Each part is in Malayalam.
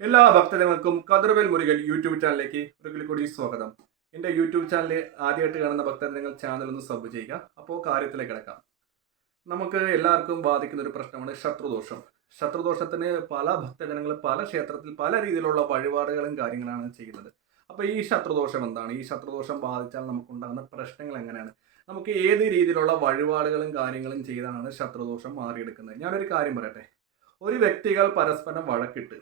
എല്ലാ ഭക്തജനങ്ങൾക്കും കതിർവേൽ മുരുകൻ യൂട്യൂബ് ചാനലിലേക്ക് ഒരിക്കൽ കൂടി സ്വാഗതം. എന്റെ യൂട്യൂബ് ചാനലിൽ ആദ്യമായിട്ട് കാണുന്ന ഭക്തജനങ്ങൾ ചാനൽ ഒന്ന് സബ് ചെയ്യുക. അപ്പോൾ കാര്യത്തിലേക്ക് കിടക്കാം. നമുക്ക് എല്ലാവർക്കും ബാധിക്കുന്ന ഒരു പ്രശ്നമാണ് ശത്രുദോഷം. ശത്രുദോഷത്തിന് പല ഭക്തജനങ്ങൾ പല ക്ഷേത്രത്തിൽ പല രീതിയിലുള്ള വഴിപാടുകളും കാര്യങ്ങളാണ് ചെയ്യുന്നത്. അപ്പോൾ ഈ ശത്രുദോഷം എന്താണ്? ഈ ശത്രുദോഷം ബാധിച്ചാൽ നമുക്കുണ്ടാകുന്ന പ്രശ്നങ്ങൾ എങ്ങനെയാണ്? നമുക്ക് ഏത് രീതിയിലുള്ള വഴിപാടുകളും കാര്യങ്ങളും ചെയ്താണ് ശത്രുദോഷം മാറിയെടുക്കുന്നത്? ഞാനൊരു കാര്യം പറയട്ടെ. ഒരു വ്യക്തികൾ പരസ്പരം വഴക്കിട്ട്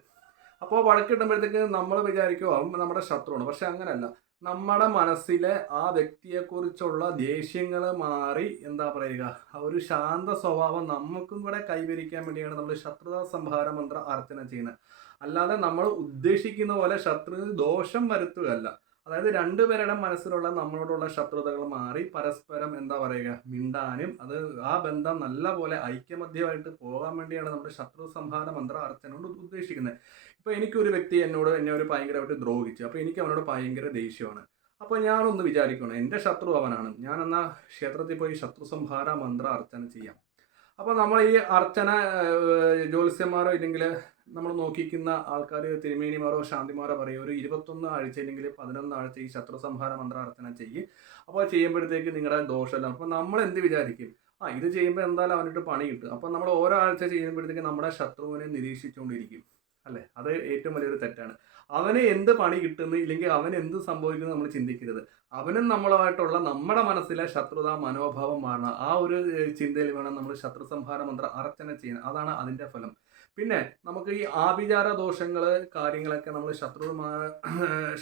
അപ്പോൾ വഴക്കിടുമ്പോഴത്തേക്ക് നമ്മൾ വിചാരിക്കും അവൻ നമ്മുടെ ശത്രുവാണ്. പക്ഷെ അങ്ങനെയല്ല നമ്മുടെ മനസ്സിലെ ആ വ്യക്തിയെക്കുറിച്ചുള്ള ദേഷ്യങ്ങൾ മാറി എന്താ പറയുക ഒരു ശാന്ത സ്വഭാവം നമുക്കും കൂടെ കൈവരിക്കാൻ വേണ്ടിയാണ് നമ്മൾ ശത്രുതാ സംഹാര മന്ത്ര അർച്ചന ചെയ്യുന്നത്. അല്ലാതെ നമ്മൾ ഉദ്ദേശിക്കുന്ന പോലെ ശത്രുവിന് ദോഷം വരുത്തുകയല്ല. അതായത് രണ്ടുപേരുടെ മനസ്സിലുള്ള നമ്മളോടുള്ള ശത്രുതകൾ മാറി പരസ്പരം എന്താ പറയുക മിണ്ടാനും അത് ആ ബന്ധം നല്ല പോലെ ഐക്യമധ്യമായിട്ട് പോകാൻ വേണ്ടിയാണ് നമ്മുടെ ശത്രു സംഹാര മന്ത്ര അർച്ചന കൊണ്ട് ഉദ്ദേശിക്കുന്നത്. ഇപ്പൊ എനിക്കൊരു വ്യക്തി എന്നോട് എന്നെ ഒരു ഭയങ്കരമായിട്ട് ദ്രോഹിച്ചു. അപ്പോൾ എനിക്ക് അവനോട് ഭയങ്കര ദേഷ്യമാണ്. അപ്പോൾ ഞാനൊന്ന് വിചാരിക്കണം എന്റെ ശത്രു അവനാണ്. ഞാൻ എന്നാ ക്ഷേത്രത്തിൽ പോയി ശത്രു സംഹാര മന്ത്ര അർച്ചന ചെയ്യാം. അപ്പോൾ നമ്മൾ ഈ അർച്ചന ജ്യോത്സ്യന്മാരോ ഇല്ലെങ്കിൽ നമ്മൾ നോക്കിക്കുന്ന ആൾക്കാർ തിരുമേനിമാരോ ശാന്തിമാരോ പറയും ഒരു ഇരുപത്തൊന്ന് ആഴ്ച അല്ലെങ്കിൽ പതിനൊന്ന് ആഴ്ച ഈ ശത്രു സംഹാര മന്ത്ര അർച്ചന ചെയ്യും. അപ്പോൾ ചെയ്യുമ്പോഴത്തേക്ക് നിങ്ങളുടെ ദോഷമല്ല. അപ്പോൾ നമ്മൾ എന്ത് വിചാരിക്കും? ആ ഇത് ചെയ്യുമ്പോൾ എന്തായാലും അവനിട്ട് പണി കിട്ടും അപ്പോൾ നമ്മൾ ഓരോ ആഴ്ച ചെയ്യുമ്പോഴത്തേക്ക് നമ്മുടെ ശത്രുവിനെ നിരീക്ഷിച്ചുകൊണ്ടിരിക്കും അല്ലേ? അത് ഏറ്റവും വലിയൊരു തെറ്റാണ്. അവന് എന്ത് പണി കിട്ടുന്നു ഇല്ലെങ്കിൽ അവന് എന്ത് സംഭവിക്കുന്നു നമ്മൾ ചിന്തിക്കരുത്. അവനും നമ്മളുമായിട്ടുള്ള നമ്മുടെ മനസ്സിലെ ശത്രുത മനോഭാവം മാറണം ആ ഒരു ചിന്തയിൽ വേണം നമ്മൾ ശത്രു സംഹാര മന്ത്ര അർച്ചന ചെയ്യുന്നത് അതാണ് അതിന്റെ ഫലം. പിന്നെ നമുക്ക് ഈ ആഭിചാര ദോഷങ്ങൾ കാര്യങ്ങളൊക്കെ നമ്മൾ ശത്രു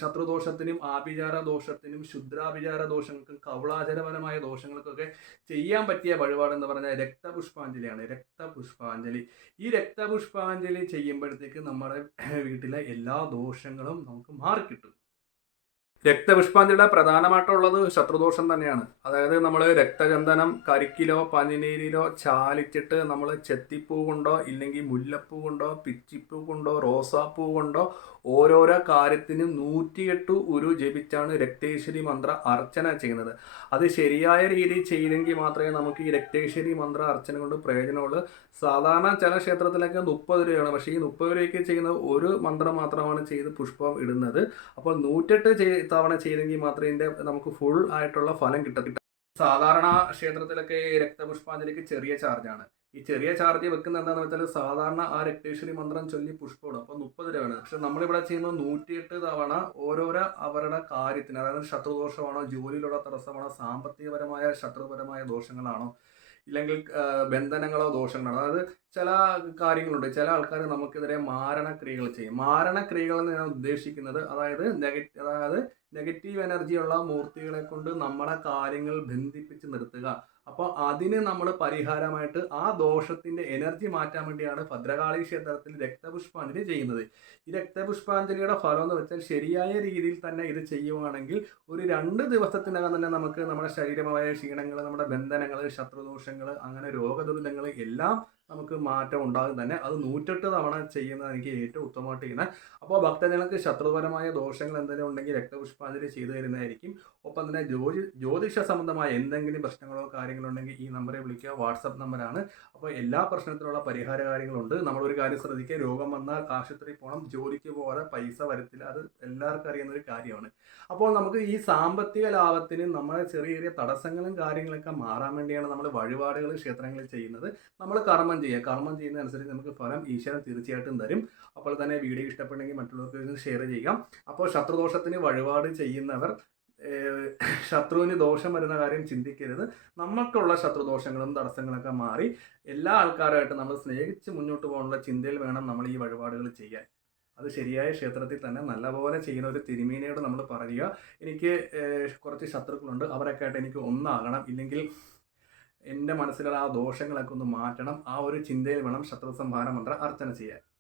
ശത്രുദോഷത്തിനും ആഭിചാര ദോഷത്തിനും ശുദ്രാഭിചാര ദോഷങ്ങൾക്കും കൗളാചരപരമായ ദോഷങ്ങൾക്കൊക്കെ ചെയ്യാൻ പറ്റിയ വഴിപാട് എന്ന് പറഞ്ഞാൽ രക്തപുഷ്പാഞ്ജലിയാണ്. രക്തപുഷ്പാഞ്ജലി. ഈ രക്തപുഷ്പാഞ്ജലി ചെയ്യുമ്പോഴത്തേക്ക് നമ്മുടെ വീട്ടിലെ എല്ലാ ദോഷങ്ങളും നമുക്ക് മാറിക്കിട്ടും. രക്തപുഷ്പാഞ്ജലിയുടെ പ്രധാനമായിട്ടുള്ളത് ശത്രുദോഷം തന്നെയാണ്. അതായത് നമ്മൾ രക്തചന്ദനം കരിക്കിലോ പനിനീരിലോ ചാലിച്ചിട്ട് നമ്മൾ ചെത്തിപ്പൂ കൊണ്ടോ ഇല്ലെങ്കിൽ മുല്ലപ്പൂ കൊണ്ടോ പിച്ചിപ്പൂ കൊണ്ടോ റോസാപ്പൂ കൊണ്ടോ ഓരോരോ കാര്യത്തിനും നൂറ്റിയെട്ട് ഉരു ജപിച്ചാണ് രക്തേശ്വരി മന്ത്ര അർച്ചന ചെയ്യുന്നത്. അത് ശരിയായ രീതിയിൽ ചെയ്തെങ്കിൽ മാത്രമേ നമുക്ക് ഈ രക്തേശ്വരി മന്ത്ര അർച്ചന കൊണ്ട് പ്രയോജനമുള്ളൂ. സാധാരണ ചില ക്ഷേത്രത്തിലൊക്കെ മുപ്പത് രൂപയാണ്. പക്ഷേ ഈ മുപ്പത് രൂപയ്ക്ക് ചെയ്യുന്ന ഒരു മന്ത്രം മാത്രമാണ് ചെയ്ത് പുഷ്പം ഇടുന്നത്. അപ്പോൾ നൂറ്റെട്ട് തവണ ചെയ്തെങ്കിൽ മാത്രമേ ഇതിന്റെ നമുക്ക് ഫുൾ ആയിട്ടുള്ള ഫലം കിട്ടത്തില്ല സാധാരണ ക്ഷേത്രത്തിലൊക്കെ രക്തപുഷ്പാഞ്ജലിക്ക് ചെറിയ ചാർജാണ് ഈ ചെറിയ ചാർജ് വെക്കുന്ന എന്താണെന്ന് വെച്ചാൽ സാധാരണ ആ രക്തേശ്വരി മന്ത്രം ചൊല്ലി പുഷ്പമാണ്. അപ്പോൾ മുപ്പത് രൂപയാണ്. പക്ഷെ നമ്മളിവിടെ ചെയ്യുന്നത് നൂറ്റിയെട്ട് തവണ ഓരോരോ അവരുടെ കാര്യത്തിന് അതായത് ശത്രുദോഷമാണോ ജോലിയിലുള്ള തടസ്സമാണോ സാമ്പത്തികപരമായ ശത്രുപരമായ ദോഷങ്ങളാണോ ഇല്ലെങ്കിൽ ബന്ധനങ്ങളോ ദോഷങ്ങളോ അതായത് ചില കാര്യങ്ങളുണ്ട്. ചില ആൾക്കാർ നമുക്കെതിരെ മാരണക്രിയകൾ ചെയ്യും. മാരണക്രിയകൾ എന്ന് ഞാൻ ഉദ്ദേശിക്കുന്നത് അതായത് നെഗറ്റീവ് അതായത് നെഗറ്റീവ് എനർജിയുള്ള മൂർത്തികളെ കൊണ്ട് നമ്മുടെ കാര്യങ്ങൾ ബന്ധിപ്പിച്ച് നിർത്തുക. അപ്പോൾ അതിന് നമ്മൾ പരിഹാരമായിട്ട് ആ ദോഷത്തിന്റെ എനർജി മാറ്റാൻ വേണ്ടിയാണ് ഭദ്രകാളി ക്ഷേത്രത്തിൽ രക്തപുഷ്പാഞ്ജലി ചെയ്യുന്നത്. ഈ രക്തപുഷ്പാഞ്ജലിയുടെ ഫലം എന്ന് വെച്ചാൽ ശരിയായ രീതിയിൽ തന്നെ ഇത് ചെയ്യുവാണെങ്കിൽ ഒരു രണ്ട് ദിവസത്തിനകം തന്നെ നമുക്ക് നമ്മുടെ ശരീരമായ ക്ഷീണങ്ങൾ നമ്മുടെ ബന്ധനങ്ങൾ ശത്രുദോഷങ്ങൾ അങ്ങനെ രോഗദുരിതങ്ങൾ എല്ലാം നമുക്ക് മാറ്റം ഉണ്ടാകും തന്നെ. അത് നൂറ്റെട്ട് തവണ ചെയ്യുന്നത് എനിക്ക് ഏറ്റവും ഉത്തമമായിട്ട് ചെയ്യുന്നത്. അപ്പോൾ ഭക്തജനങ്ങൾക്ക് ശത്രുപരമായ ദോഷങ്ങൾ എന്തെങ്കിലും ഉണ്ടെങ്കിൽ രക്തപുഷ്പാഞ്ജലി ചെയ്തു തരുന്നതായിരിക്കും. ഒപ്പം തന്നെ ജ്യോതി ജ്യോതിഷ സംബന്ധമായ എന്തെങ്കിലും പ്രശ്നങ്ങളോ കാര്യങ്ങളോ ഉണ്ടെങ്കിൽ ഈ നമ്പറെ വിളിക്കുക. വാട്സപ്പ് നമ്പറാണ്. അപ്പോൾ എല്ലാ പ്രശ്നത്തിനുള്ള പരിഹാര കാര്യങ്ങളുണ്ട്. നമ്മളൊരു കാര്യം ശ്രദ്ധിക്കുക. രോഗം വന്നാൽ ആശുപത്രിയിൽ പോകണം. ജോലിക്ക് പോകാതെ പൈസ വരത്തില്ല. അത് എല്ലാവർക്കും അറിയുന്ന ഒരു കാര്യമാണ്. അപ്പോൾ നമുക്ക് ഈ സാമ്പത്തിക ലാഭത്തിന് നമ്മളെ ചെറിയ ചെറിയ തടസ്സങ്ങളും കാര്യങ്ങളൊക്കെ മാറാൻ വേണ്ടിയാണ് നമ്മൾ വഴിപാടുകൾ ക്ഷേത്രങ്ങളിൽ ചെയ്യുന്നത്. നമ്മൾ കർമ്മം ചെയ്യുക കർമ്മം ചെയ്യുന്നതനുസരിച്ച് നമുക്ക് ഫലം ഈശ്വരൻ തീർച്ചയായിട്ടും തരും. അപ്പോൾ തന്നെ വീഡിയോ ഇഷ്ടപ്പെട്ടെങ്കിൽ മറ്റുള്ളവർക്ക് ഷെയർ ചെയ്യാം അപ്പോൾ ശത്രുദോഷത്തിന് വഴിപാട് ചെയ്യുന്നവർ ശത്രുവിന് ദോഷം വരുന്ന കാര്യം ചിന്തിക്കരുത്. നമുക്കുള്ള ശത്രുദോഷങ്ങളും തടസ്സങ്ങളൊക്കെ മാറി എല്ലാ ആൾക്കാരുമായിട്ട് നമ്മൾ സ്നേഹിച്ച് മുന്നോട്ട് പോകാനുള്ള ചിന്തയിൽ വേണം നമ്മൾ ഈ വഴിപാടുകൾ ചെയ്യാൻ. അത് ശരിയായ ക്ഷേത്രത്തിൽ തന്നെ നല്ലപോലെ ചെയ്യുന്ന ഒരു തിരുമീനയോട് നമ്മൾ പറയുക. എനിക്ക് കുറച്ച് ശത്രുക്കളുണ്ട്. അവരൊക്കെ ആയിട്ട് എനിക്ക് ഒന്നാകണം. ഇല്ലെങ്കിൽ എന്റെ മനസ്സിലുള്ള ആ ദോഷങ്ങളൊക്കെ ഒന്ന് മാറ്റണം. ആ ഒരു ചിന്തയിൽ വേണം ശത്രു സംഹാര മന്ത്ര അർച്ചന ചെയ്യാൻ.